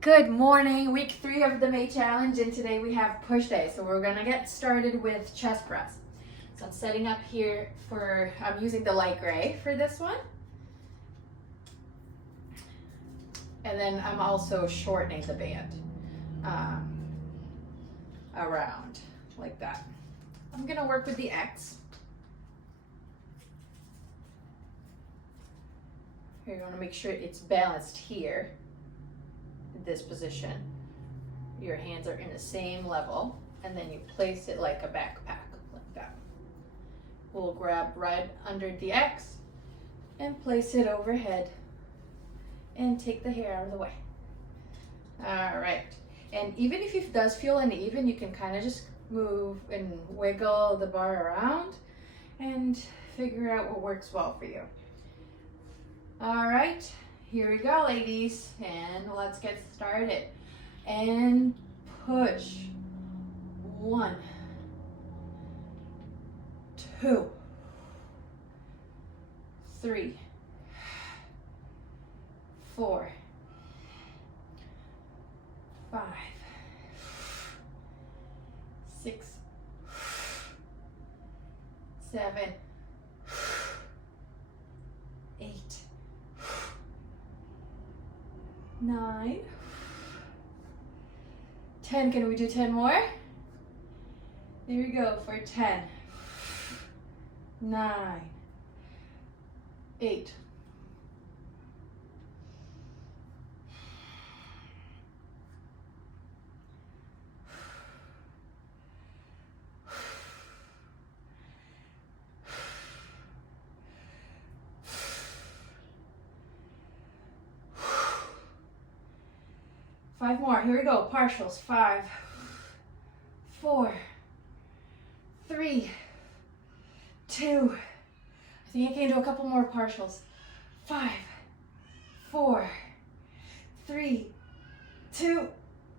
Good morning, week 3 of the May challenge, and today we have push day. So we're gonna get started with chest press. So I'm setting up here I'm using the light gray for this one. And then I'm also shortening the band around like that. I'm gonna work with the X. Here, you wanna make sure it's balanced here. This position, your hands are in the same level, and then you place it like a backpack, like that. We'll grab right under the X and place it overhead and take the hair out of the way. All right, and even if it does feel uneven, you can kind of just move and wiggle the bar around and figure out what works well for you. All right. Here we go, ladies, and let's get started. And push. 1, 2, 3, 4, 5, 6, 7, 8, 9, 10. Can we do 10 more? Here we go for 10, 9, 8, 5 more. Here we go. Partials. 5, 4, 3, 2. I think I can do a couple more partials. 5, 4, 3, 2,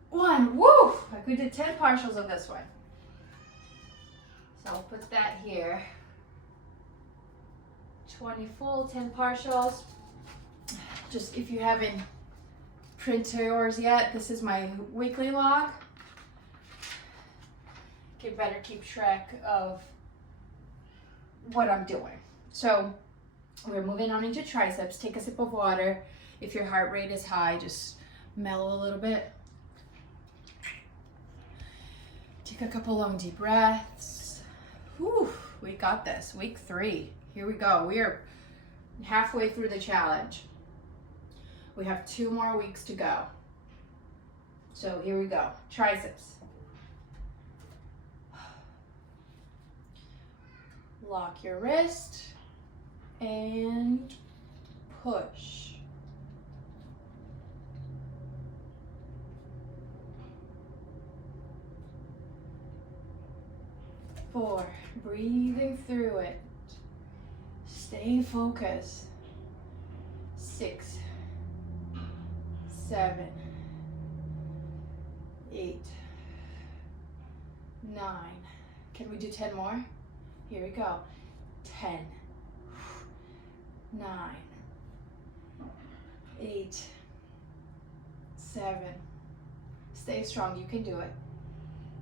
1. Woo! Like we did 10 partials on this one. So I'll put that here. 20 full, 10 partials. Just if you haven't printed yours yet, this is my weekly log. Okay, better keep track of what I'm doing. So we're moving on into triceps. Take a sip of water. If your heart rate is high, just mellow a little bit. Take a couple long deep breaths. Whew, we got this. Week 3. Here we go. We are halfway through the challenge. We have 2 more weeks to go. So here we go. Triceps. Lock your wrist and push. Four, breathing through it. Stay focused. 6, 7, 8, 9. Can we do 10 more? Here we go. 10, 9, 8, 7. Stay strong, you can do it.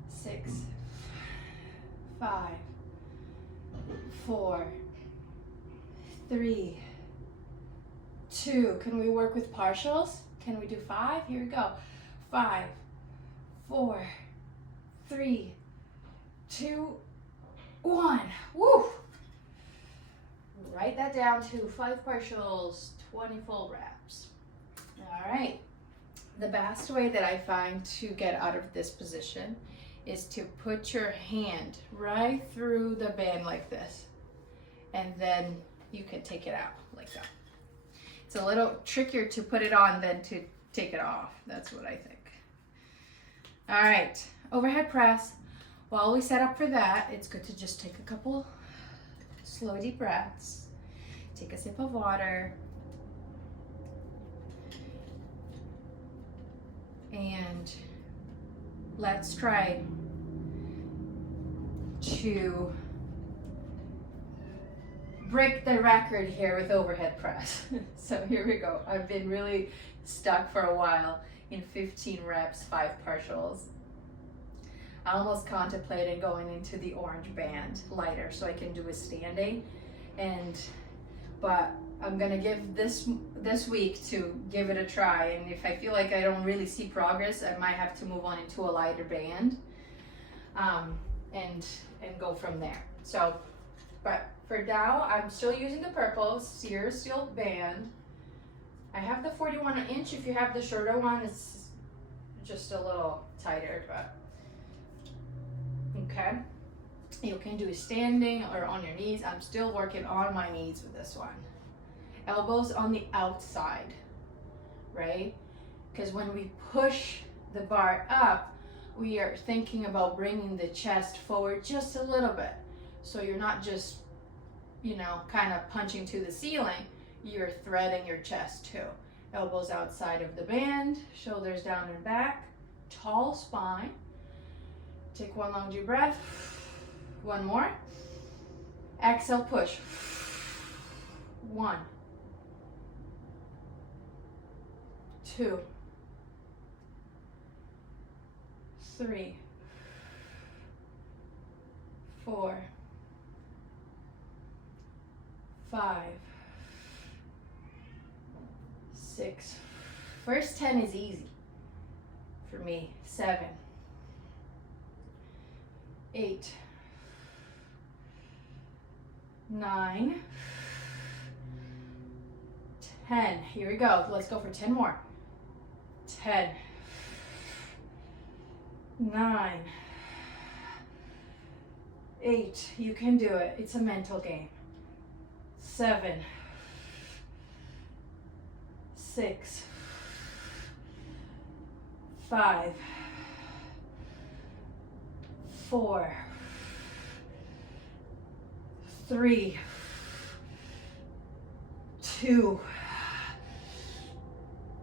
6, 5, 4, 3, 2. Can we work with partials? Can we do 5? Here we go. 5, 4, 3, 2, 1. Woo! Write that down to 5 partials, 20 full reps. All right. The best way that I find to get out of this position is to put your hand right through the band like this, and then you can take it out like that. It's a little trickier to put it on than to take it off. That's what I think. All right, overhead press. While we set up for that, it's good to just take a couple slow deep breaths. Take a sip of water. And let's try to break the record here with overhead press. So here we go. I've been really stuck for a while in 15 reps, 5 partials. I almost contemplated going into the orange band lighter so I can do a standing, but I'm gonna give this week to give it a try, and if I feel like I don't really see progress, I might have to move on into a lighter band, and go from there. So, but for now, I'm still using the purple Sear Steel band. I have the 41 inch. If you have the shorter one, it's just a little tighter, but okay. You can do standing or on your knees. I'm still working on my knees with this one. Elbows on the outside, right? Because when we push the bar up, we are thinking about bringing the chest forward just a little bit. So you're not just, kind of punching to the ceiling. You're threading your chest too. Elbows outside of the band, shoulders down and back, tall spine. Take one long deep breath. One more. Exhale, push. 1, 2, 3, 4, 5, 6. First 10 is easy for me. 7, 8, 9, 10. Here we go. Let's go for 10 more. 10, 9, 8. You can do it. It's a mental game. 7, 6, 5, 4, 3, 2,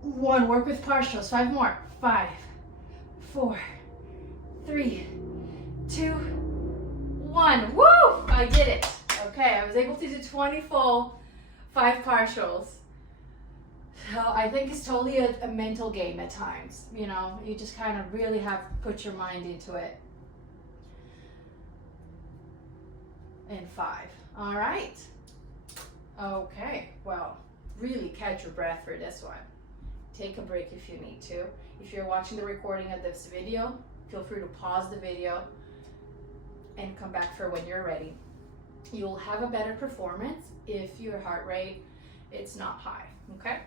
1. Work with partials. 5 more. 5, 4, 3, 2, 1. Woo! I did it. Okay, I was able to do 20 full, 5 partials. So I think it's totally a mental game at times. You just kind of really have to put your mind into it. And 5. All right. Okay, well, really catch your breath for this one. Take a break if you need to. If you're watching the recording of this video, feel free to pause the video and come back for when you're ready. You'll have a better performance if your heart rate it's not high, okay?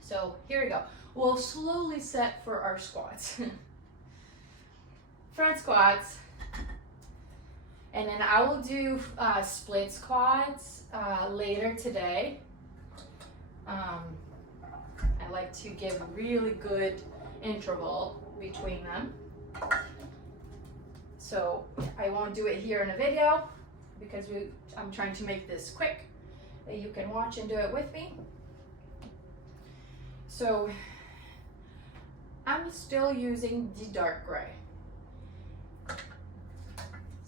So here we go. We'll slowly set for our squats. Front squats, and then I will do split squats later today. I like to give really good interval between them. So I won't do it here in a video because I'm trying to make this quick that you can watch and do it with me. So I'm still using the dark gray.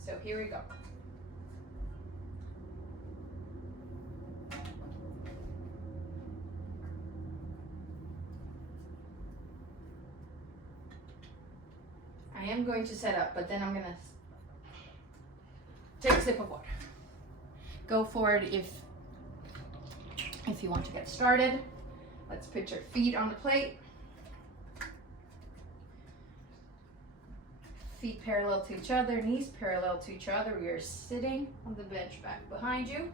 So here we go. I am going to set up, but then I'm gonna take a sip of water. Go for it if you want to get started. Let's put your feet on the plate. Feet parallel to each other, knees parallel to each other. We are sitting on the bench back behind you.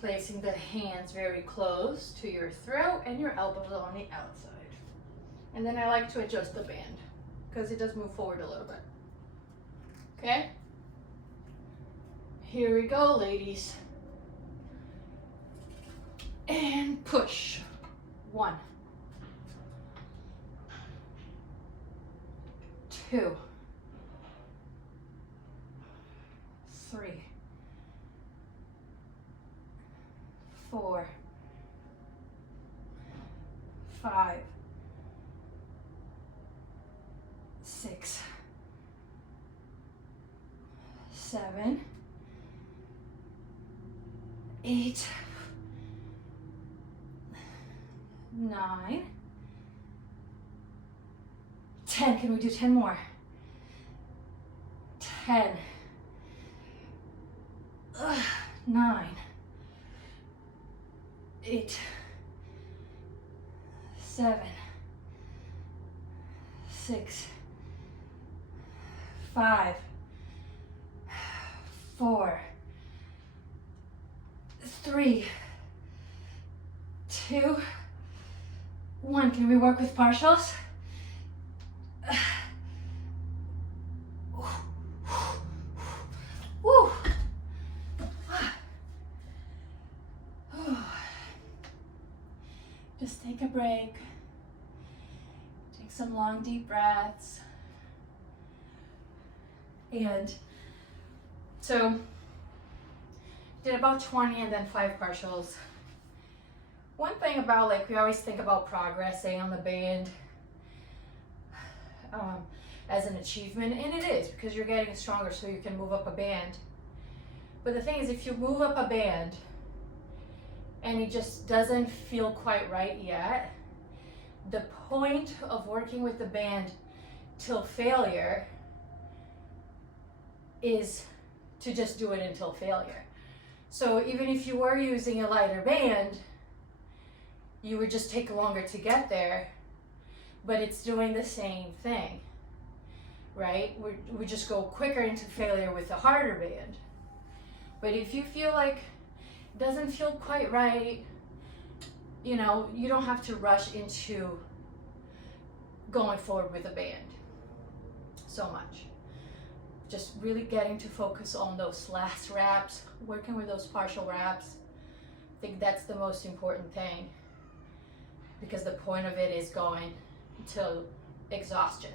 Placing the hands very close to your throat and your elbows on the outside. And then I like to adjust the band because it does move forward a little bit. Okay? Here we go, ladies. And push. 1, 2, 3, 4, 5, 6, 7, 8, 9, 10. Can we do 10 more? 10, 9, 8, 7, 6, 5, 4, 3, 2, 1. Can we work with partials? Woo. Just take a break. Take some long, deep breaths. And so, did about 20 and then 5 partials. One thing about, like, we always think about progressing on the band as an achievement, and it is, because you're getting stronger so you can move up a band. But the thing is, if you move up a band and it just doesn't feel quite right yet, the point of working with the band till failure is to just do it until failure. So even if you were using a lighter band, you would just take longer to get there, but it's doing the same thing, right? We just go quicker into failure with a harder band. But if you feel like it doesn't feel quite right, you know, you don't have to rush into going forward with a band so much. Just really getting to focus on those last reps, working with those partial reps. I think that's the most important thing, because the point of it is going to exhaustion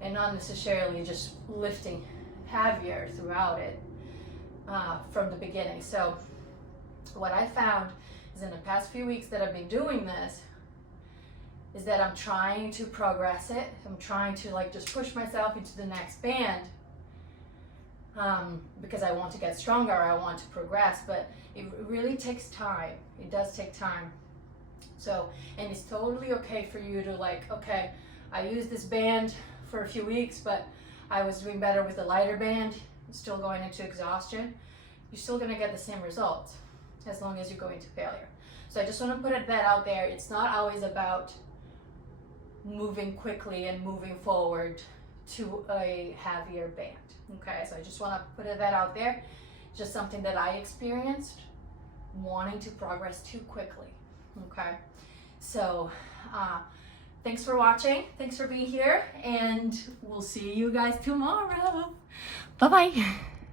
and not necessarily just lifting heavier throughout it from the beginning. So what I found is, in the past few weeks that I've been doing this, is that I'm trying to progress it. I'm trying to, like, just push myself into the next band because I want to get stronger, I want to progress, but it really takes time. It does take time. So, and it's totally okay for you to, like, okay, I used this band for a few weeks, but I was doing better with the lighter band, still going into exhaustion. You're still gonna get the same results as long as you go into failure. So I just want to put that out there. It's not always about moving quickly and moving forward to a heavier band. Okay, so I just want to put that out there. Just something that I experienced, wanting to progress too quickly. Okay, so thanks for watching. Thanks for being here, and we'll see you guys tomorrow. Bye-bye.